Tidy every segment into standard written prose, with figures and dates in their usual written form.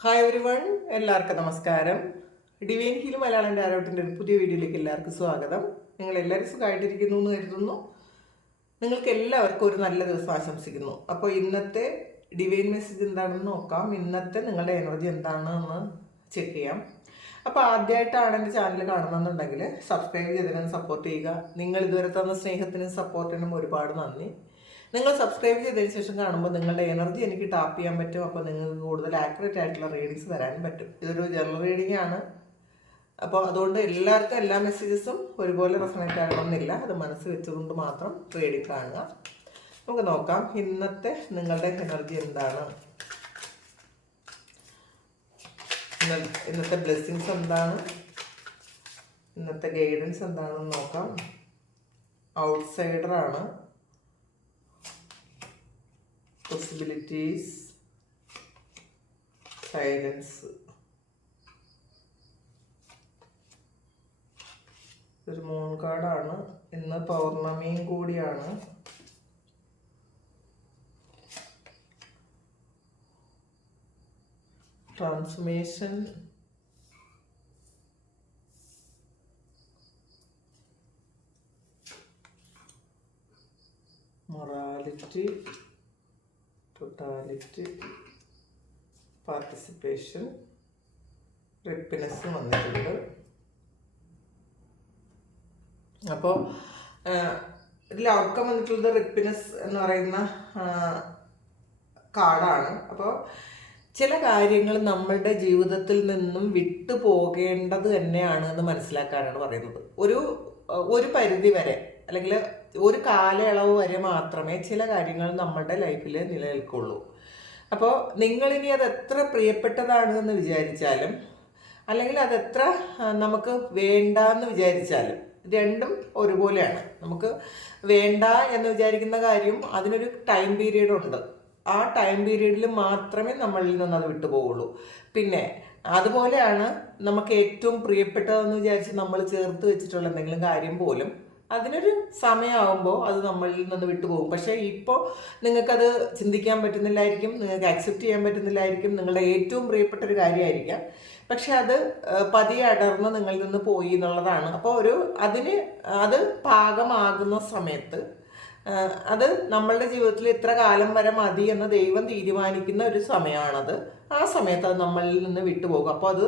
Hi every one, എല്ലാവർക്കും നമസ്കാരം. Divine heal Malayalam ടാരോട്ടിൻ്റെ ഒരു പുതിയ വീഡിയോയിലേക്ക് എല്ലാവർക്കും സ്വാഗതം. നിങ്ങൾ എല്ലാവരും സുഖമായിട്ടിരിക്കുന്നു എന്ന് കരുതുന്നു. നിങ്ങൾക്ക് എല്ലാവർക്കും ഒരു നല്ല ദിവസം ആശംസിക്കുന്നു. അപ്പോൾ ഇന്നത്തെ ഡിവൈൻ മെസ്സേജ് എന്താണെന്ന് നോക്കാം. ഇന്നത്തെ നിങ്ങളുടെ എനർജി എന്താണെന്ന് ചെക്ക് ചെയ്യാം. അപ്പോൾ ആദ്യമായിട്ടാണ് എൻ്റെ ചാനൽ കാണുന്നതെന്നുണ്ടെങ്കിൽ സബ്സ്ക്രൈബ് ചെയ്തതിനും സപ്പോർട്ട് ചെയ്യുക. നിങ്ങൾ ഇതുവരെ തന്ന സ്നേഹത്തിനും സപ്പോർട്ടിനും ഒരുപാട് നന്ദി. നിങ്ങൾ സബ്സ്ക്രൈബ് ചെയ്തതിന് ശേഷം കാണുമ്പോൾ നിങ്ങളുടെ എനർജി എനിക്ക് ടാപ്പ് ചെയ്യാൻ പറ്റും. അപ്പോൾ നിങ്ങൾക്ക് കൂടുതൽ ആക്യുറേറ്റ് ആയിട്ടുള്ള റീഡിങ്സ് തരാനും പറ്റും. ഇതൊരു ജനറൽ റീഡിംഗ് ആണ്. അപ്പോൾ അതുകൊണ്ട് എല്ലാവർക്കും എല്ലാ മെസ്സേജസും ഒരുപോലെ റെസണേറ്റ് ആകണമെന്നില്ല. അത് മനസ്സ് വെച്ചുകൊണ്ട് മാത്രം റീഡിംഗ് കാണുക. നമുക്ക് നോക്കാം ഇന്നത്തെ നിങ്ങളുടെ എനർജി എന്താണ്, ഇന്നത്തെ ബ്ലെസ്സിങ്സ് എന്താണ്, ഇന്നത്തെ ഗൈഡൻസ് എന്താണെന്ന് നോക്കാം. ഔട്ട്സൈഡറാണ്, പോസിബിലിറ്റീസ്, സൈലൻസ്. ഒരു മൂൺ കാർഡാണ്. ഇന്ന് പൗർണമിയും കൂടിയാണ്. ട്രാൻസ്ഫോർമേഷൻ, മൊറാലിറ്റി, ടോട്ടാലിറ്റി, പാർട്ടിസിപ്പേഷൻ, റിപ്പിനെസ് വന്നിട്ടുണ്ട്. അപ്പോൾ ഇതിൽ ഔട്ട്കം വന്നിട്ടുള്ളത് റിപ്പിനെസ് എന്ന് പറയുന്ന കാർഡാണ്. അപ്പോൾ ചില കാര്യങ്ങൾ നമ്മളുടെ ജീവിതത്തിൽ നിന്നും വിട്ടു പോകേണ്ടത് തന്നെയാണ് എന്ന് മനസ്സിലാക്കാനാണ് പറയുന്നത്. ഒരു പരിധി വരെ അല്ലെങ്കിൽ ഒരു കാലയളവ് വരെ മാത്രമേ ചില കാര്യങ്ങൾ നമ്മളുടെ ലൈഫിൽ നിലനിൽക്കുള്ളൂ. അപ്പോൾ നിങ്ങളിനി അത് എത്ര പ്രിയപ്പെട്ടതാണ് എന്ന് വിചാരിച്ചാലും അല്ലെങ്കിൽ അതെത്ര നമുക്ക് വേണ്ടാന്ന് വിചാരിച്ചാലും രണ്ടും ഒരുപോലെയാണ്. നമുക്ക് വേണ്ട എന്ന് വിചാരിക്കുന്ന കാര്യം അതിനൊരു ടൈം പീരീഡ് ഉണ്ട്. ആ ടൈം പീരീഡിൽ മാത്രമേ നമ്മളിൽ നിന്ന് അത് വിട്ടുപോകുള്ളൂ. പിന്നെ അതുപോലെയാണ് നമുക്ക് ഏറ്റവും പ്രിയപ്പെട്ടതെന്ന് വിചാരിച്ച് നമ്മൾ ചേർത്ത് വെച്ചിട്ടുള്ള എന്തെങ്കിലും കാര്യം പോലും അതിനൊരു സമയമാകുമ്പോൾ അത് നമ്മളിൽ നിന്ന് വിട്ടുപോകും. പക്ഷേ ഇപ്പോൾ നിങ്ങൾക്കത് ചിന്തിക്കാൻ പറ്റുന്നില്ലായിരിക്കും, നിങ്ങൾക്ക് ആക്സെപ്റ്റ് ചെയ്യാൻ പറ്റുന്നില്ലായിരിക്കും, നിങ്ങളുടെ ഏറ്റവും പ്രിയപ്പെട്ട ഒരു കാര്യമായിരിക്കാം. പക്ഷെ അത് പതിയെ അടർന്ന് നിങ്ങളിൽ നിന്ന് പോയി എന്നുള്ളതാണ്. അപ്പോൾ അത് പാകമാകുന്ന സമയത്ത് അത് നമ്മളുടെ ജീവിതത്തിൽ ഇത്ര കാലം വരെ മതി എന്ന് ദൈവം തീരുമാനിക്കുന്ന ഒരു സമയമാണത്. ആ സമയത്ത് അത് നമ്മളിൽ നിന്ന് വിട്ടുപോകും. അപ്പോൾ അത്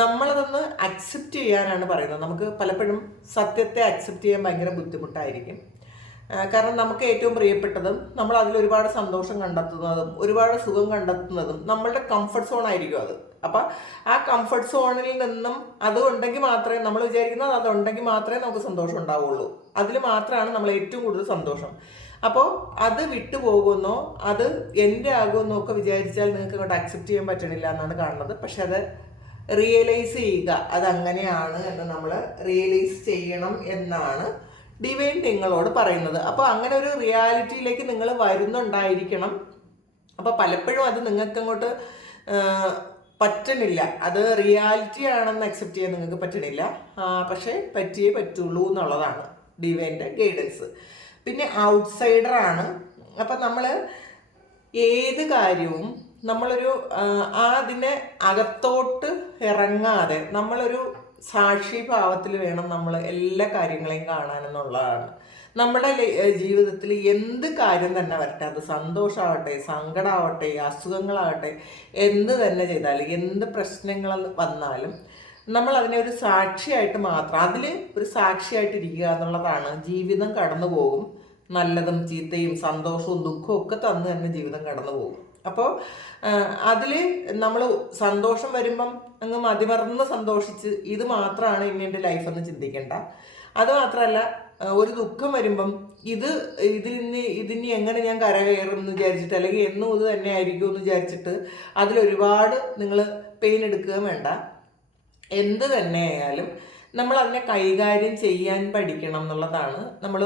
നമ്മളതൊന്ന് അക്സെപ്റ്റ് ചെയ്യാനാണ് പറയുന്നത്. നമുക്ക് പലപ്പോഴും സത്യത്തെ അക്സെപ്റ്റ് ചെയ്യാൻ ഭയങ്കര ബുദ്ധിമുട്ടായിരിക്കും. കാരണം നമുക്ക് ഏറ്റവും പ്രിയപ്പെട്ടതും നമ്മൾ അതിൽ ഒരുപാട് സന്തോഷം കണ്ടെത്തുന്നതും ഒരുപാട് സുഖം കണ്ടെത്തുന്നതും നമ്മളുടെ കംഫർട്ട് സോൺ ആയിരിക്കും അത്. അപ്പം ആ കംഫർട്ട് സോണിൽ നിന്നും അത് ഉണ്ടെങ്കിൽ മാത്രമേ നമ്മൾ വിചാരിക്കുന്നത് അതുണ്ടെങ്കിൽ മാത്രമേ നമുക്ക് സന്തോഷം ഉണ്ടാവുള്ളൂ. അതിൽ മാത്രമാണ് നമ്മൾ ഏറ്റവും കൂടുതൽ സന്തോഷം. അപ്പോൾ അത് വിട്ടുപോകുന്നോ അത് എൻ്റെ ആകുമെന്നോ ഒക്കെ വിചാരിച്ചാൽ നിങ്ങൾക്ക് അങ്ങോട്ട് അക്സെപ്റ്റ് ചെയ്യാൻ പറ്റണില്ല എന്നാണ് കാണുന്നത്. പക്ഷെ അത് റിയലൈസ് ചെയ്യുക, അതങ്ങനെയാണ് എന്ന് നമ്മൾ റിയലൈസ് ചെയ്യണം എന്നാണ് ഡിവൈൻ നിങ്ങളോട് പറയുന്നത്. അപ്പോൾ അങ്ങനെ ഒരു റിയാലിറ്റിയിലേക്ക് നിങ്ങൾ വരുന്നുണ്ടായിരിക്കണം. അപ്പോൾ പലപ്പോഴും അത് നിങ്ങൾക്ക് അങ്ങോട്ട് പറ്റണില്ല, അത് റിയാലിറ്റി ആണെന്ന് അക്സെപ്റ്റ് ചെയ്യാൻ നിങ്ങൾക്ക് പറ്റണില്ല. പക്ഷേ പറ്റിയേ പറ്റുള്ളൂ എന്നുള്ളതാണ് ഡിവൈൻ്റെ ഗൈഡൻസ്. പിന്നെ ഔട്ട്സൈഡറാണ്. അപ്പം നമ്മൾ ഏത് കാര്യവും നമ്മളൊരു അതിനെ അകത്തോട്ട് ഇറങ്ങാതെ നമ്മളൊരു സാക്ഷി ഭാവത്തിൽ വേണം നമ്മൾ എല്ലാ കാര്യങ്ങളെയും കാണാനെന്നുള്ളതാണ്. നമ്മുടെ ജീവിതത്തിൽ എന്ത് കാര്യം തന്നെ വരട്ടെ, അത് സന്തോഷമാവട്ടെ, സങ്കടമാവട്ടെ, അസുഖങ്ങളാവട്ടെ, എന്ത് തന്നെ ചെയ്താലും എന്ത് പ്രശ്നങ്ങൾ വന്നാലും നമ്മൾ അതിനെ ഒരു സാക്ഷിയായിട്ട് മാത്രം അതിൽ ഒരു സാക്ഷിയായിട്ടിരിക്കുക എന്നുള്ളതാണ്. ജീവിതം കടന്നു പോകും, നല്ലതും ചീത്തയും സന്തോഷവും ദുഃഖവും ഒക്കെ തന്ന് തന്നെ ജീവിതം കടന്നു പോകും. അപ്പോൾ അതിൽ നമ്മൾ സന്തോഷം വരുമ്പം അങ്ങ് മതിമറന്ന് സന്തോഷിച്ച് ഇത് മാത്രമാണ് ഇനി എൻ്റെ ലൈഫെന്ന് ചിന്തിക്കേണ്ട. അതുമാത്രമല്ല, ഒരു ദുഃഖം വരുമ്പം ഇതിനി എങ്ങനെ ഞാൻ കരകയറും എന്ന് വിചാരിച്ചിട്ട് അല്ലെങ്കിൽ എന്നും ഇത് തന്നെ ആയിരിക്കും എന്ന് വിചാരിച്ചിട്ട് അതിലൊരുപാട് നിങ്ങൾ പെയിൻ എടുക്കുകയും വേണ്ട. എന്ത് തന്നെ ആയാലും നമ്മൾ അതിനെ കൈകാര്യം ചെയ്യാൻ പഠിക്കണം എന്നുള്ളതാണ്. നമ്മൾ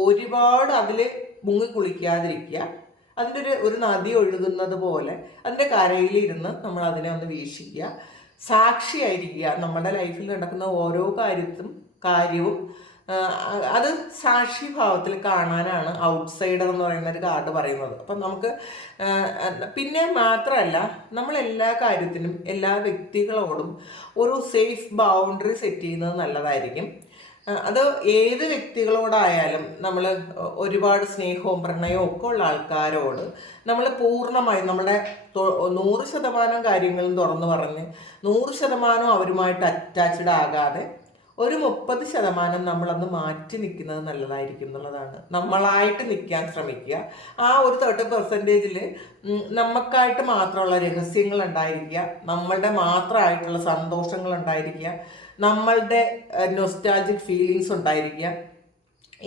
ഒരുപാട് അതിൽ മുങ്ങിക്കുളിക്കാതിരിക്കുക. അതിൻ്റെ ഒരു നദി ഒഴുകുന്നത് പോലെ അതിൻ്റെ കരയിലിരുന്ന് നമ്മൾ അതിനെ ഒന്ന് വീക്ഷിക്കുക, സാക്ഷിയായിരിക്കുക. നമ്മുടെ ലൈഫിൽ നടക്കുന്ന ഓരോ കാര്യവും അത് സാക്ഷിഭാവത്തിൽ കാണാനാണ് ഔട്ട്സൈഡർ എന്ന് പറയുന്ന ഒരു കാർഡ് പറയുന്നത്. അപ്പം നമുക്ക് പിന്നെ മാത്രമല്ല, നമ്മൾ എല്ലാ കാര്യത്തിനും എല്ലാ വ്യക്തികളോടും ഒരു സേഫ് ബൗണ്ടറി സെറ്റ് ചെയ്യുന്നത് നല്ലതായിരിക്കും. അത് ഏത് വ്യക്തികളോടായാലും നമ്മൾ ഒരുപാട് സ്നേഹവും പ്രണയവും ഒക്കെ ഉള്ള ആൾക്കാരോട് നമ്മൾ പൂർണ്ണമായും നമ്മുടെ 100% കാര്യങ്ങളും തുറന്നു പറഞ്ഞ് 100% അവരുമായിട്ട് അറ്റാച്ച്ഡ് ആകാതെ ഒരു 30% നമ്മളന്ന് മാറ്റി നിൽക്കുന്നത് നല്ലതായിരിക്കും എന്നുള്ളതാണ്. നമ്മളായിട്ട് നിൽക്കാൻ ശ്രമിക്കുക. ആ ഒരു 30%-ൽ നമുക്കായിട്ട് മാത്രമുള്ള രഹസ്യങ്ങൾ ഉണ്ടായിരിക്കുക, നമ്മളുടെ മാത്രമായിട്ടുള്ള സന്തോഷങ്ങൾ ഉണ്ടായിരിക്കുക, നമ്മളുടെ നൊസ്റ്റാൾജിക് ഫീലിങ്സ് ഉണ്ടായിരിക്കുക.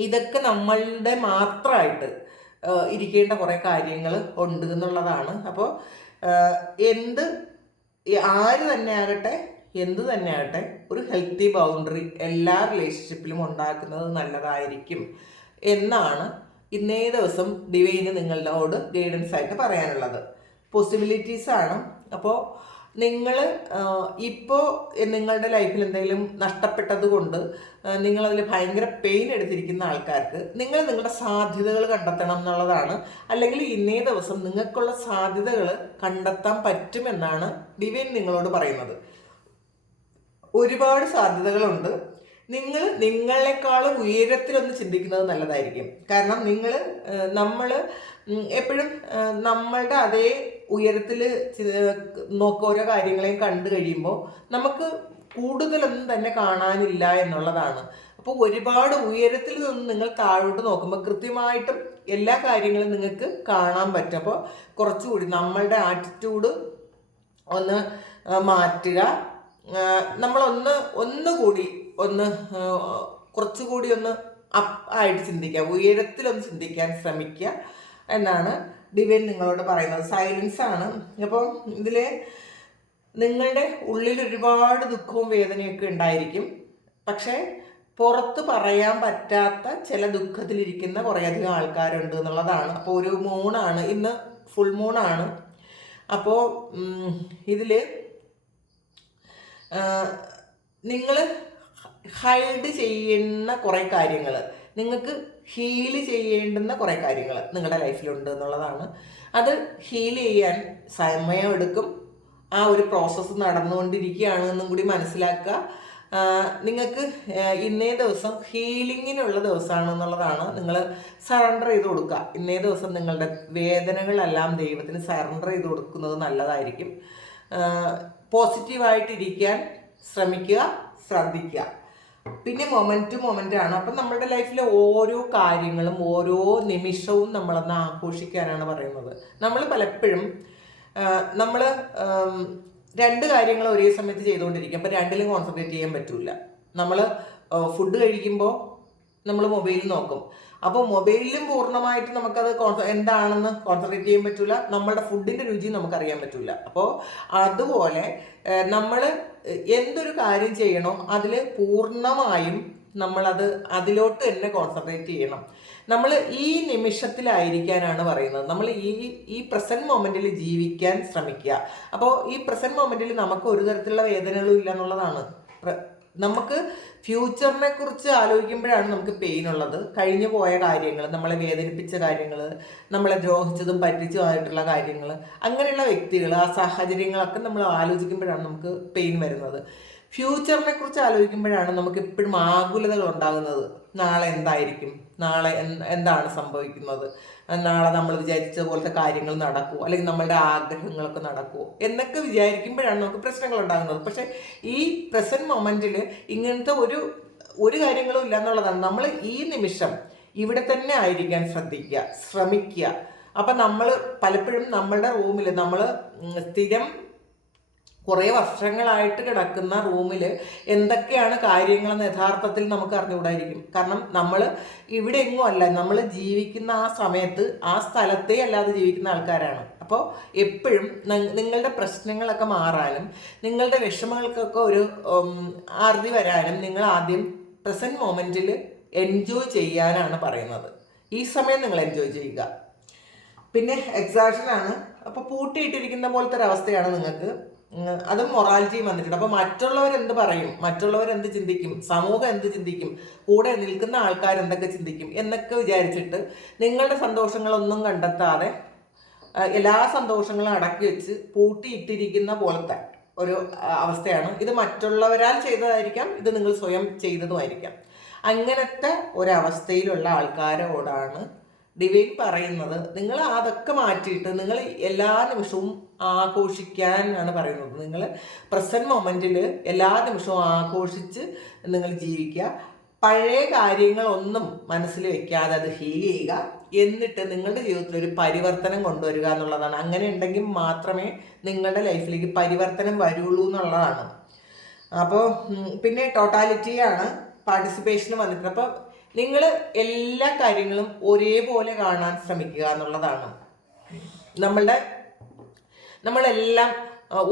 ഇതൊക്കെ നമ്മളുടെ മാത്രമായിട്ട് ഇരിക്കേണ്ട കുറേ കാര്യങ്ങൾ ഉണ്ട് എന്നുള്ളതാണ്. അപ്പോൾ ആര് തന്നെ ആകട്ടെ, എന്ത് തന്നെ ആകട്ടെ, ഒരു ഹെൽത്തി ബൗണ്ടറി എല്ലാ റിലേഷൻഷിപ്പിലും ഉണ്ടാക്കുന്നത് നല്ലതായിരിക്കും എന്നാണ് ഇന്നേ ദിവസം ഡിവൈന് നിങ്ങളോട് ഗൈഡൻസ് ആയിട്ട് പറയാനുള്ളത്. പോസിബിലിറ്റീസാണ്. അപ്പോൾ നിങ്ങൾ ഇപ്പോൾ നിങ്ങളുടെ ലൈഫിൽ എന്തെങ്കിലും നഷ്ടപ്പെട്ടത് കൊണ്ട് നിങ്ങളതിൽ ഭയങ്കര പെയിൻ എടുത്തിരിക്കുന്ന ആൾക്കാർക്ക് നിങ്ങൾ നിങ്ങളുടെ സാധ്യതകൾ കണ്ടെത്തണം എന്നുള്ളതാണ്. അല്ലെങ്കിൽ ഇന്നേ ദിവസം നിങ്ങൾക്കുള്ള സാധ്യതകൾ കണ്ടെത്താൻ പറ്റുമെന്നാണ് ഡിവൈൻ നിങ്ങളോട് പറയുന്നത്. ഒരുപാട് സാധ്യതകളുണ്ട്. നിങ്ങൾ നിങ്ങളെക്കാളും ഉയരത്തിലൊന്ന് ചിന്തിക്കുന്നത് നല്ലതായിരിക്കും. കാരണം നമ്മൾ എപ്പോഴും നമ്മളുടെ അതേ ഉയരത്തിൽ ഓരോ കാര്യങ്ങളെയും കണ്ടു കഴിയുമ്പോൾ നമുക്ക് കൂടുതലൊന്നും തന്നെ കാണാനില്ല എന്നുള്ളതാണ്. അപ്പോൾ ഒരുപാട് ഉയരത്തിൽ നിന്ന് നിങ്ങൾ താഴോട്ട് നോക്കുമ്പോൾ കൃത്യമായിട്ടും എല്ലാ കാര്യങ്ങളും നിങ്ങൾക്ക് കാണാൻ പറ്റും. അപ്പോൾ കുറച്ചുകൂടി നമ്മളുടെ ആറ്റിറ്റ്യൂഡ് ഒന്ന് മാറ്റുക. ഒന്നുകൂടി കുറച്ചുകൂടി ഒന്ന് അപ്പ് ആയിട്ട് ചിന്തിക്കുക, ഉയരത്തിലൊന്ന് ചിന്തിക്കാൻ ശ്രമിക്കുക എന്നാണ് ഡിവൈൻ നിങ്ങളോട് പറയുന്നത്. സൈലൻസ് ആണ്. അപ്പോൾ ഇതിൽ നിങ്ങളുടെ ഉള്ളിൽ ഒരുപാട് ദുഃഖവും വേദനയൊക്കെ ഉണ്ടായിരിക്കും. പക്ഷേ പുറത്ത് പറയാൻ പറ്റാത്ത ചില ദുഃഖത്തിലിരിക്കുന്ന കുറേയധികം ആൾക്കാരുണ്ട് എന്നുള്ളതാണ്. അപ്പോൾ ഒരു മൂണാണ് ഇന്ന്, ഫുൾ മൂണാണ്. അപ്പോൾ ഇതിൽ നിങ്ങൾ ഹൈഡ് ചെയ്യുന്ന കുറേ കാര്യങ്ങൾ, നിങ്ങൾക്ക് ഹീല് ചെയ്യേണ്ടുന്ന കുറേ കാര്യങ്ങൾ നിങ്ങളുടെ ലൈഫിലുണ്ട് എന്നുള്ളതാണ്. അത് ഹീൽ ചെയ്യാൻ സമയമെടുക്കും. ആ ഒരു പ്രോസസ്സ് നടന്നുകൊണ്ടിരിക്കുകയാണ് എന്നും കൂടി മനസ്സിലാക്കുക. നിങ്ങൾക്ക് ഇന്നേ ദിവസം ഹീലിങ്ങിനുള്ള ദിവസമാണെന്നുള്ളതാണ്. നിങ്ങൾ സറണ്ടർ ചെയ്ത് കൊടുക്കുക. ഇന്നേ ദിവസം നിങ്ങളുടെ വേദനകളെല്ലാം ദൈവത്തിന് സറണ്ടർ ചെയ്ത് കൊടുക്കുന്നത് നല്ലതായിരിക്കും. പോസിറ്റീവായിട്ടിരിക്കാൻ ശ്രമിക്കുക, ശ്രദ്ധിക്കുക. പിന്നെ മൊമെൻ്റ് ആണ്. അപ്പം നമ്മുടെ ലൈഫിലെ ഓരോ കാര്യങ്ങളും ഓരോ നിമിഷവും നമ്മളൊന്ന് ആഘോഷിക്കാനാണ് പറയുന്നത്. നമ്മൾ പലപ്പോഴും നമ്മൾ രണ്ട് കാര്യങ്ങൾ ഒരേ സമയത്ത് ചെയ്തുകൊണ്ടിരിക്കും. അപ്പം രണ്ടിലും കോൺസെൻട്രേറ്റ് ചെയ്യാൻ പറ്റില്ല. നമ്മൾ ഫുഡ് കഴിക്കുമ്പോൾ നമ്മൾ മൊബൈലിൽ നോക്കും. അപ്പോൾ മൊബൈലിലും പൂർണ്ണമായിട്ട് നമുക്കത് എന്താണെന്ന് കോൺസെൻട്രേറ്റ് ചെയ്യാൻ പറ്റില്ല. നമ്മളുടെ ഫുഡിൻ്റെ രുചി നമുക്കറിയാൻ പറ്റില്ല. അപ്പോൾ അതുപോലെ നമ്മൾ എന്തൊരു കാര്യം ചെയ്യണോ അതിൽ പൂർണ്ണമായും നമ്മളത് അതിലോട്ട് തന്നെ കോൺസെൻട്രേറ്റ് ചെയ്യണം. നമ്മൾ ഈ നിമിഷത്തിലായിരിക്കാനാണ് പറയുന്നത്. നമ്മൾ ഈ പ്രസൻറ്റ് മൊമെൻറ്റിൽ ജീവിക്കാൻ ശ്രമിക്കുക. അപ്പോൾ ഈ പ്രസൻറ്റ് മൊമെൻറ്റിൽ നമുക്ക് ഒരു തരത്തിലുള്ള വേദനകളും ഇല്ല എന്നുള്ളതാണ്. നമുക്ക് ഫ്യൂച്ചറിനെ കുറിച്ച് ആലോചിക്കുമ്പോഴാണ് നമുക്ക് പെയിൻ ഉള്ളത്. കഴിഞ്ഞു പോയ കാര്യങ്ങൾ, നമ്മളെ വേദനിപ്പിച്ച കാര്യങ്ങൾ, നമ്മളെ ദ്രോഹിച്ചതും പറ്റിച്ചതുമായിട്ടുള്ള കാര്യങ്ങൾ, അങ്ങനെയുള്ള വ്യക്തികൾ, ആ സാഹചര്യങ്ങളൊക്കെ നമ്മൾ ആലോചിക്കുമ്പോഴാണ് നമുക്ക് പെയിൻ വരുന്നത്. ഫ്യൂച്ചറിനെ കുറിച്ച് ആലോചിക്കുമ്പോഴാണ് നമുക്ക് എപ്പോഴും ആകുലതകൾ ഉണ്ടാകുന്നത്. നാളെ എന്തായിരിക്കും, നാളെ എന്താണ് സംഭവിക്കുന്നത്, നാളെ നമ്മൾ വിചാരിച്ച പോലത്തെ കാര്യങ്ങൾ നടക്കുമോ, അല്ലെങ്കിൽ നമ്മളുടെ ആഗ്രഹങ്ങളൊക്കെ നടക്കുമോ എന്നൊക്കെ വിചാരിക്കുമ്പോഴാണ് നമുക്ക് പ്രശ്നങ്ങൾ ഉണ്ടാകുന്നത്. പക്ഷേ ഈ പ്രസൻറ്റ് മൊമെൻറ്റിൽ ഇങ്ങനത്തെ ഒരു കാര്യങ്ങളും ഇല്ല എന്നുള്ളതാണ്. നമ്മൾ ഈ നിമിഷം ഇവിടെ തന്നെ ആയിരിക്കാൻ ശ്രമിക്കുക. അപ്പം നമ്മൾ പലപ്പോഴും നമ്മളുടെ റൂമിൽ നമ്മൾ സ്ഥിരം കുറേ വർഷങ്ങളായിട്ട് കിടക്കുന്ന റൂമിൽ എന്തൊക്കെയാണ് കാര്യങ്ങളെന്ന് യഥാർത്ഥത്തിൽ നമുക്ക് അറിഞ്ഞുകൂടായിരിക്കും. കാരണം നമ്മൾ ഇവിടെ എങ്ങും അല്ല, നമ്മൾ ജീവിക്കുന്ന ആ സമയത്ത് ആ സ്ഥലത്തേ അല്ലാതെ ജീവിക്കുന്ന ആൾക്കാരാണ്. അപ്പോൾ എപ്പോഴും നിങ്ങളുടെ പ്രശ്നങ്ങളൊക്കെ മാറാനും നിങ്ങളുടെ വിഷമങ്ങൾക്കൊക്കെ ഒരു അറുതി വരാനും നിങ്ങൾ ആദ്യം പ്രസൻറ്റ് മൊമെൻറ്റിൽ എൻജോയ് ചെയ്യാനാണ് പറയുന്നത്. ഈ സമയം നിങ്ങൾ എൻജോയ് ചെയ്യുക. പിന്നെ എക്സാഷനാണ്. അപ്പോൾ പൂട്ടിയിട്ടിരിക്കുന്ന പോലത്തെ ഒരവസ്ഥയാണ് നിങ്ങൾക്ക്. അതും മൊറാലിറ്റിയും വന്നിട്ടുണ്ട്. അപ്പോൾ മറ്റുള്ളവരെന്ത് പറയും, മറ്റുള്ളവരെന്ത് ചിന്തിക്കും, സമൂഹം എന്ത് ചിന്തിക്കും, കൂടെ നിൽക്കുന്ന ആൾക്കാർ എന്തൊക്കെ ചിന്തിക്കും എന്നൊക്കെ വിചാരിച്ചിട്ട് നിങ്ങളുടെ സന്തോഷങ്ങളൊന്നും കണ്ടെത്താതെ എല്ലാ സന്തോഷങ്ങളും അടക്കി വെച്ച് പൂട്ടിയിട്ടിരിക്കുന്ന പോലത്തെ ഒരു അവസ്ഥയാണ്. ഇത് മറ്റുള്ളവരാൽ ചെയ്തതായിരിക്കാം, ഇത് നിങ്ങൾ സ്വയം ചെയ്തതുമായിരിക്കാം. അങ്ങനത്തെ ഒരവസ്ഥയിലുള്ള ആൾക്കാരോടാണ് ഡിവൈൻ പറയുന്നത്, നിങ്ങൾ അതൊക്കെ മാറ്റിയിട്ട് നിങ്ങൾ എല്ലാ നിമിഷവും ആഘോഷിക്കാനാണ് പറയുന്നത്. നിങ്ങൾ പ്രസൻറ്റ് മൊമെൻറ്റിൽ എല്ലാ നിമിഷവും ആഘോഷിച്ച് നിങ്ങൾ ജീവിക്കുക. പഴയ കാര്യങ്ങളൊന്നും മനസ്സിൽ വെക്കാതെ അത് ഹീൽ ചെയ്യുക. എന്നിട്ട് നിങ്ങളുടെ ജീവിതത്തിൽ ഒരു പരിവർത്തനം കൊണ്ടുവരിക എന്നുള്ളതാണ്. അങ്ങനെ ഉണ്ടെങ്കിൽ മാത്രമേ നിങ്ങളുടെ ലൈഫിലേക്ക് പരിവർത്തനം വരുള്ളൂ എന്നുള്ളതാണ്. അപ്പോൾ പിന്നെ ടോട്ടാലിറ്റിയാണ് പാർട്ടിസിപ്പേഷന് വന്നിട്ടുണ്ട്. അപ്പോൾ നിങ്ങൾ എല്ലാ കാര്യങ്ങളും ഒരേപോലെ കാണാൻ ശ്രമിക്കുക എന്നുള്ളതാണ്. നമ്മളെല്ലാം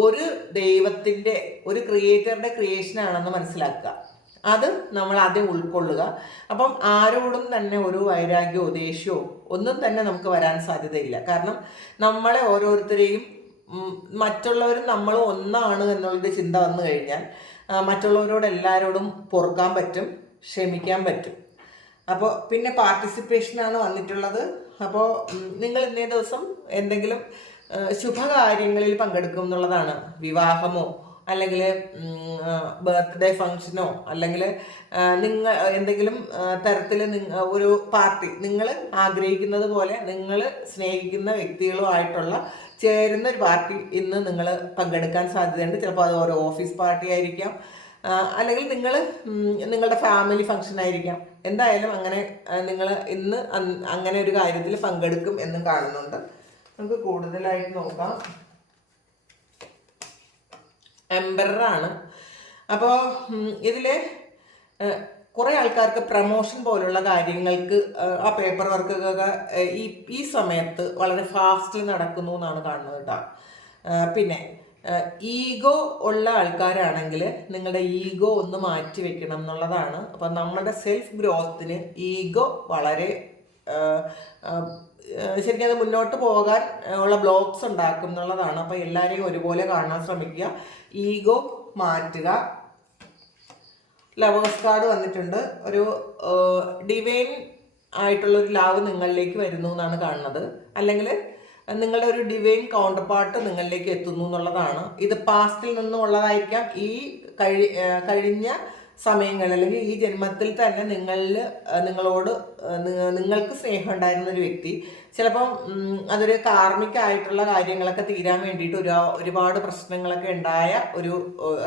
ഒരു ദൈവത്തിൻ്റെ, ഒരു ക്രിയേറ്ററുടെ ക്രിയേഷനാണെന്ന് മനസ്സിലാക്കുക. അത് നമ്മൾ ആദ്യം ഉൾക്കൊള്ളുക. അപ്പം ആരോടും തന്നെ ഒരു വൈരാഗ്യമോ ദേഷ്യമോ ഒന്നും തന്നെ നമുക്ക് വരാൻ സാധ്യതയില്ല. കാരണം നമ്മളെ ഓരോരുത്തരെയും മറ്റുള്ളവരും നമ്മളും ഒന്നാണ് എന്നുള്ളൊരു ചിന്ത വന്നു കഴിഞ്ഞാൽ മറ്റുള്ളവരോട് എല്ലാവരോടും പൊറുക്കാൻ പറ്റും, ക്ഷമിക്കാൻ പറ്റും. അപ്പോൾ പിന്നെ പാർട്ടിസിപ്പേഷനാണ് വന്നിട്ടുള്ളത്. അപ്പോൾ നിങ്ങൾ ഇന്നേ ദിവസം എന്തെങ്കിലും ശുഭകാര്യങ്ങളിൽ പങ്കെടുക്കും എന്നുള്ളതാണ്. വിവാഹമോ അല്ലെങ്കിൽ ബർത്ത്ഡേ ഫങ്ഷനോ അല്ലെങ്കിൽ നിങ്ങൾ എന്തെങ്കിലും തരത്തിൽ ഒരു പാർട്ടി നിങ്ങൾ ആഗ്രഹിക്കുന്നത് പോലെ നിങ്ങൾ സ്നേഹിക്കുന്ന വ്യക്തികളുമായിട്ടുള്ള ചേരുന്ന ഒരു പാർട്ടി ഇന്ന് നിങ്ങൾ പങ്കെടുക്കാൻ സാധ്യതയുണ്ട്. ചിലപ്പോൾ അത് ഒരു ഓഫീസ് പാർട്ടി ആയിരിക്കാം, അല്ലെങ്കിൽ നിങ്ങളുടെ ഫാമിലി ഫങ്ഷൻ ആയിരിക്കാം. എന്തായാലും അങ്ങനെ നിങ്ങൾ ഇന്ന് അങ്ങനെ ഒരു കാര്യത്തിൽ പങ്കെടുക്കും എന്നും കാണുന്നുണ്ട്. നമുക്ക് കൂടുതലായിട്ട് നോക്കാം. എംബറാണ്. അപ്പോൾ ഇതിൽ കുറേ ആൾക്കാർക്ക് പ്രമോഷൻ പോലുള്ള കാര്യങ്ങൾക്ക് ആ പേപ്പർ വർക്കൊക്കെ ഈ സമയത്ത് വളരെ ഫാസ്റ്റിൽ നടക്കുന്നു എന്നാണ് കാണുന്നത് കേട്ടോ. പിന്നെ ഈഗോ ഉള്ള ആൾക്കാരാണെങ്കിൽ നിങ്ങളുടെ ഈഗോ ഒന്ന് മാറ്റി വെക്കണം എന്നുള്ളതാണ്. അപ്പം നമ്മുടെ സെൽഫ് ഗ്രോത്തിന് ഈഗോ വളരെ ശരിക്കും അത് മുന്നോട്ട് പോകാൻ ഉള്ള ബ്ലോക്സ് ഉണ്ടാക്കും എന്നുള്ളതാണ്. അപ്പോൾ എല്ലാവരെയും ഒരുപോലെ കാണാൻ ശ്രമിക്കുക, ഈഗോ മാറ്റുക. ലവേഴ്സ് കാർഡ് വന്നിട്ടുണ്ട്. ഒരു ഡിവൈൻ ആയിട്ടുള്ളൊരു ലവ് നിങ്ങളിലേക്ക് വരുന്നു എന്നാണ് കാണുന്നത്. അല്ലെങ്കിൽ നിങ്ങളുടെ ഒരു ഡിവൈൻ കൗണ്ടർ പാർട്ട് നിങ്ങളിലേക്ക് എത്തുന്നു എന്നുള്ളതാണ്. ഇത് പാസ്റ്റിൽ നിന്നുള്ളതായിരിക്കാം. ഈ കഴിഞ്ഞ സമയങ്ങളിൽ അല്ലെങ്കിൽ ഈ ജന്മത്തിൽ തന്നെ നിങ്ങൾക്ക് സ്നേഹം ഉണ്ടായിരുന്ന ഒരു വ്യക്തി ചിലപ്പം അതൊരു കാർമികമായിട്ടുള്ള കാര്യങ്ങളൊക്കെ തീരാൻ വേണ്ടിയിട്ട് ഒരുപാട് പ്രശ്നങ്ങളൊക്കെ ഉണ്ടായ ഒരു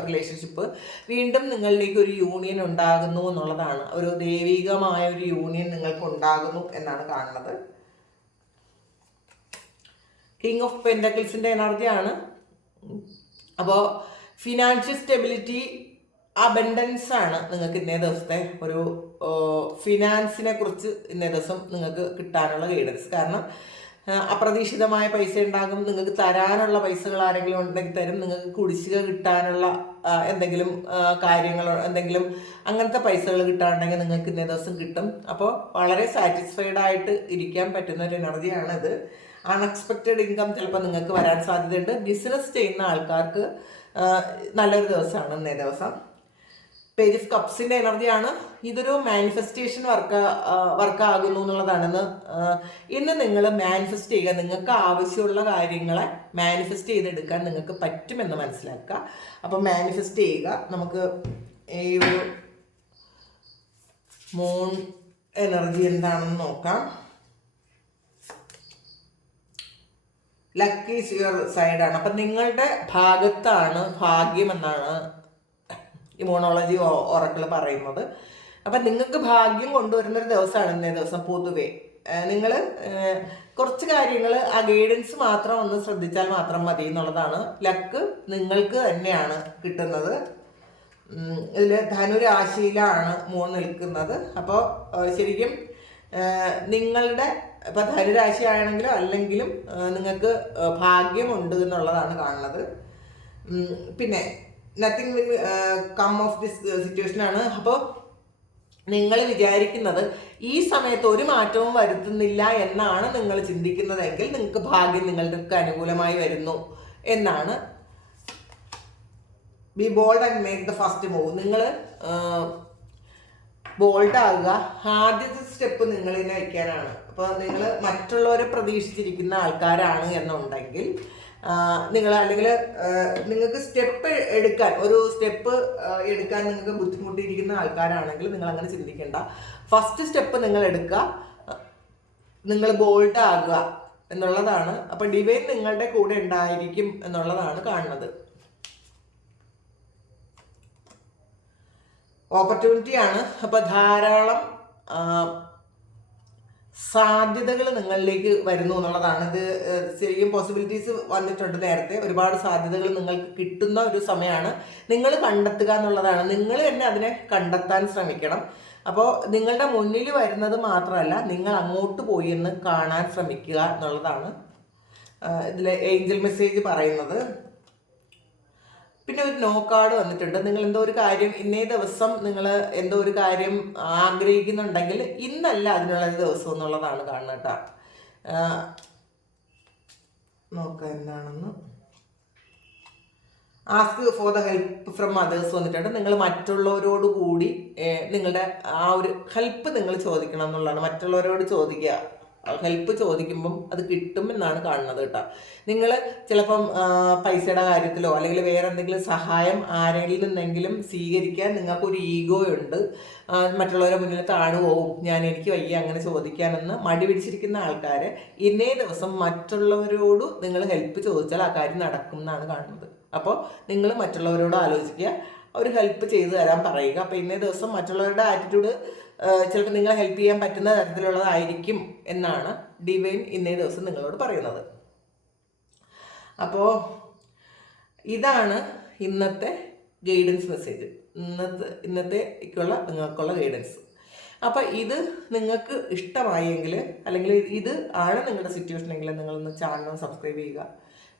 റിലേഷൻഷിപ്പ് വീണ്ടും നിങ്ങളിലേക്ക് ഒരു യൂണിയൻ ഉണ്ടാകുന്നു എന്നുള്ളതാണ്. ഒരു ദൈവികമായ ഒരു യൂണിയൻ നിങ്ങൾക്ക് ഉണ്ടാകുന്നു എന്നാണ് കാണുന്നത്. കിങ് ഓഫ് പെൻറ്റക്കിൾസിൻ്റെ എനർജിയാണ്. അപ്പോൾ ഫിനാൻഷ്യൽ സ്റ്റെബിലിറ്റി, അബൻഡൻസ് ആണ് നിങ്ങൾക്ക് ഇന്നേ ദിവസത്തെ ഒരു ഫിനാൻസിനെ കുറിച്ച് ഇന്നേ ദിവസം നിങ്ങൾക്ക് കിട്ടാനുള്ള ഗൈഡൻസ്. കാരണം അപ്രതീക്ഷിതമായ പൈസ ഉണ്ടാകും. നിങ്ങൾക്ക് തരാനുള്ള പൈസകൾ ആരെങ്കിലും ഉണ്ടെങ്കിൽ തരും. നിങ്ങൾക്ക് കുടിശ്ശിക കിട്ടാനുള്ള എന്തെങ്കിലും കാര്യങ്ങളോ എന്തെങ്കിലും അങ്ങനത്തെ പൈസകൾ കിട്ടാനുണ്ടെങ്കിൽ നിങ്ങൾക്ക് ഇന്നേ ദിവസം കിട്ടും. അപ്പോൾ വളരെ സാറ്റിസ്ഫൈഡ് ആയിട്ട് ഇരിക്കാൻ പറ്റുന്ന ഒരു എനർജിയാണ് ഇത്. അൺഎക്സ്പെക്റ്റഡ് ഇൻകം ചിലപ്പോൾ നിങ്ങൾക്ക് വരാൻ സാധ്യതയുണ്ട്. ബിസിനസ് ചെയ്യുന്ന ആൾക്കാർക്ക് നല്ലൊരു ദിവസമാണ് ഇന്നേ ദിവസം. പേജ് ഓഫ് കപ്സിൻ്റെ എനർജിയാണ്. ഇതൊരു മാനിഫെസ്റ്റേഷൻ വർക്കാകുന്നു എന്നുള്ളതാണ്. ഇന്ന് നിങ്ങൾ മാനിഫെസ്റ്റ് ചെയ്യുക. നിങ്ങൾക്ക് ആവശ്യമുള്ള കാര്യങ്ങളെ മാനിഫെസ്റ്റ് ചെയ്തെടുക്കാൻ നിങ്ങൾക്ക് പറ്റുമെന്ന് മനസ്സിലാക്കുക. അപ്പം മാനിഫെസ്റ്റ് ചെയ്യുക. നമുക്ക് ഈ ഒരു മൂൺ എനർജി എന്താണെന്ന് നോക്കാം. ലക്ക് ഈസ് യുവർ സൈഡാണ്. അപ്പം നിങ്ങളുടെ ഭാഗത്താണ് ഭാഗ്യം എന്നാണ് ഇമ്മ്യൂണോളജി ഒറക്കിൾ പറയുന്നത്. അപ്പം നിങ്ങൾക്ക് ഭാഗ്യം കൊണ്ടുവരുന്നൊരു ദിവസമാണ് ഇന്നേ ദിവസം. പൊതുവെ നിങ്ങൾ കുറച്ച് കാര്യങ്ങൾ ആ ഗൈഡൻസ് മാത്രം ഒന്ന് ശ്രദ്ധിച്ചാൽ മാത്രം മതി എന്നുള്ളതാണ്. ലക്ക് നിങ്ങൾക്ക് തന്നെയാണ് കിട്ടുന്നത്. ഇതിൽ ധനുരാശിയിലാണ് മൂൺ നിൽക്കുന്നത്. അപ്പോൾ ശരിക്കും നിങ്ങളുടെ ഇപ്പം ധനുരാശി ആണെങ്കിലും അല്ലെങ്കിലും നിങ്ങൾക്ക് ഭാഗ്യമുണ്ട് എന്നുള്ളതാണ് കാണുന്നത്. പിന്നെ nothing will come of this സിറ്റുവേഷനാണ്. അപ്പോൾ നിങ്ങൾ വിചാരിക്കുന്നത് ഈ സമയത്ത് ഒരു മാറ്റവും വരുത്തുന്നില്ല എന്നാണ് നിങ്ങൾ ചിന്തിക്കുന്നതെങ്കിൽ നിങ്ങൾക്ക് ഭാഗ്യം നിങ്ങൾക്ക് അനുകൂലമായി വരുന്നു എന്നാണ് be bold and make the first move. നിങ്ങൾ ബോൾഡ് ആകുക. ആദ്യത്തെ സ്റ്റെപ്പ് നിങ്ങൾ തന്നെ വയ്ക്കാനാണ്. അപ്പോൾ നിങ്ങൾ മറ്റുള്ളവരെ പ്രതീക്ഷിച്ചിരിക്കുന്ന ആൾക്കാരാണ് എന്നുണ്ടെങ്കിൽ നിങ്ങൾ അല്ലെങ്കിൽ നിങ്ങൾക്ക് സ്റ്റെപ്പ് എടുക്കാൻ ഒരു സ്റ്റെപ്പ് എടുക്കാൻ നിങ്ങൾക്ക് ബുദ്ധിമുട്ടിയിരിക്കുന്ന ആൾക്കാരാണെങ്കിൽ നിങ്ങൾ അങ്ങനെ ചിന്തിക്കേണ്ട. ഫസ്റ്റ് സ്റ്റെപ്പ് നിങ്ങൾ എടുക്കുക, നിങ്ങൾ ബോൾഡ് ആകുക എന്നുള്ളതാണ്. അപ്പോൾ ഡിവൈൻ നിങ്ങളുടെ കൂടെ ഉണ്ടായിരിക്കും എന്നുള്ളതാണ് കാണുന്നത്. ഓപ്പർച്യൂണിറ്റിയാണ്. അപ്പോൾ ധാരാളം സാധ്യതകൾ നിങ്ങളിലേക്ക് വരുന്നു എന്നുള്ളതാണ്. ഇത് ശരിക്കും പോസിബിലിറ്റീസ് വന്നിട്ടുണ്ട് നേരത്തെ. ഒരുപാട് സാധ്യതകൾ നിങ്ങൾക്ക് കിട്ടുന്ന ഒരു സമയമാണ്. നിങ്ങൾ കണ്ടെത്തുക എന്നുള്ളതാണ്. നിങ്ങൾ തന്നെ അതിനെ കണ്ടെത്താൻ ശ്രമിക്കണം. അപ്പോൾ നിങ്ങളുടെ മുന്നിൽ വരുന്നത് മാത്രമല്ല, നിങ്ങൾ അങ്ങോട്ട് പോയി എന്ന് കാണാൻ ശ്രമിക്കുക എന്നുള്ളതാണ് ഇതിൽ ഏഞ്ചൽ മെസ്സേജ് പറയുന്നത്. പിന്നെ ഒരു നോ കാർഡ് വന്നിട്ടുണ്ട്. നിങ്ങൾ എന്തോ ഒരു കാര്യം ഇന്നേ ദിവസം നിങ്ങൾ എന്തോ ഒരു കാര്യം ആഗ്രഹിക്കുന്നുണ്ടെങ്കിൽ ഇന്നല്ല അതിനുള്ള ദിവസം എന്നുള്ളതാണ് കാണുന്നത് കേട്ടോ. നോക്കാം എന്താണെന്ന്. Ask for the help from others വന്നിട്ടുണ്ട്. നിങ്ങൾ മറ്റുള്ളവരോട് കൂടി നിങ്ങളുടെ ആ ഒരു ഹെൽപ്പ് നിങ്ങൾ ചോദിക്കണം എന്നുള്ളതാണ്. മറ്റുള്ളവരോട് ചോദിക്കുക. ഹെൽപ്പ് ചോദിക്കുമ്പം അത് കിട്ടുമെന്നാണ് കാണുന്നത് കേട്ടോ. നിങ്ങൾ ചിലപ്പം പൈസയുടെ കാര്യത്തിലോ അല്ലെങ്കിൽ വേറെ എന്തെങ്കിലും സഹായം ആരെങ്കിലും നിന്നെങ്കിലും സ്വീകരിക്കാൻ നിങ്ങൾക്കൊരു ഈഗോ ഉണ്ട്. മറ്റുള്ളവരെ മുന്നിൽ താണുപോകും, എനിക്ക് വയ്യ അങ്ങനെ ചോദിക്കാനെന്ന് മടി പിടിച്ചിരിക്കുന്ന ആൾക്കാർ ഇന്നേ ദിവസം മറ്റുള്ളവരോട് നിങ്ങൾ ഹെൽപ്പ് ചോദിച്ചാൽ ആ കാര്യം നടക്കും എന്നാണ് കാണുന്നത്. അപ്പോൾ നിങ്ങൾ മറ്റുള്ളവരോട് ആലോചിക്കുക, ഒരു ഹെൽപ്പ് ചെയ്തു തരാൻ പറയുക. അപ്പോൾ ഇന്നേ ദിവസം മറ്റുള്ളവരുടെ ആറ്റിറ്റ്യൂഡ് ചിലപ്പോൾ നിങ്ങളെ ഹെൽപ്പ് ചെയ്യാൻ പറ്റുന്ന തരത്തിലുള്ളതായിരിക്കും എന്നാണ് ഡിവൈൻ ഇന്നേ ദിവസം നിങ്ങളോട് പറയുന്നത്. അപ്പോൾ ഇതാണ് ഇന്നത്തെ ഗൈഡൻസ് മെസ്സേജ്, ഇന്നത്തേക്കുള്ള നിങ്ങൾക്കുള്ള ഗൈഡൻസ്. അപ്പോൾ ഇത് നിങ്ങൾക്ക് ഇഷ്ടമായെങ്കിൽ അല്ലെങ്കിൽ ഇത് ആണ് നിങ്ങളുടെ സിറ്റുവേഷൻ എങ്കിൽ നിങ്ങളൊന്ന് ചാനൽ സബ്സ്ക്രൈബ് ചെയ്യുക,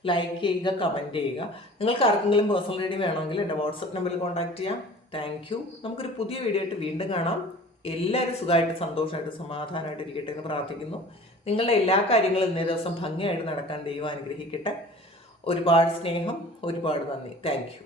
ലൈക്ക് ചെയ്യുക, കമൻറ്റ് ചെയ്യുക. നിങ്ങൾക്ക് ആർക്കെങ്കിലും പേഴ്സണൽ റീഡിംഗ് വേണമെങ്കിൽ എൻ്റെ വാട്സപ്പ് നമ്പറിൽ കോൺടാക്ട് ചെയ്യാം. Thank you. നമുക്കൊരു പുതിയ വീഡിയോ ആയിട്ട് വീണ്ടും കാണാം. എല്ലാവരും സുഖമായിട്ട് സന്തോഷമായിട്ട് സമാധാനമായിട്ട് ഇരിക്കട്ടെ എന്ന് പ്രാർത്ഥിക്കുന്നു. നിങ്ങളുടെ എല്ലാ കാര്യങ്ങളും ഇന്നേ ദിവസം ഭംഗിയായിട്ട് നടക്കാൻ ദൈവം അനുഗ്രഹിക്കട്ടെ. ഒരുപാട് സ്നേഹം, ഒരുപാട് നന്ദി. Thank you.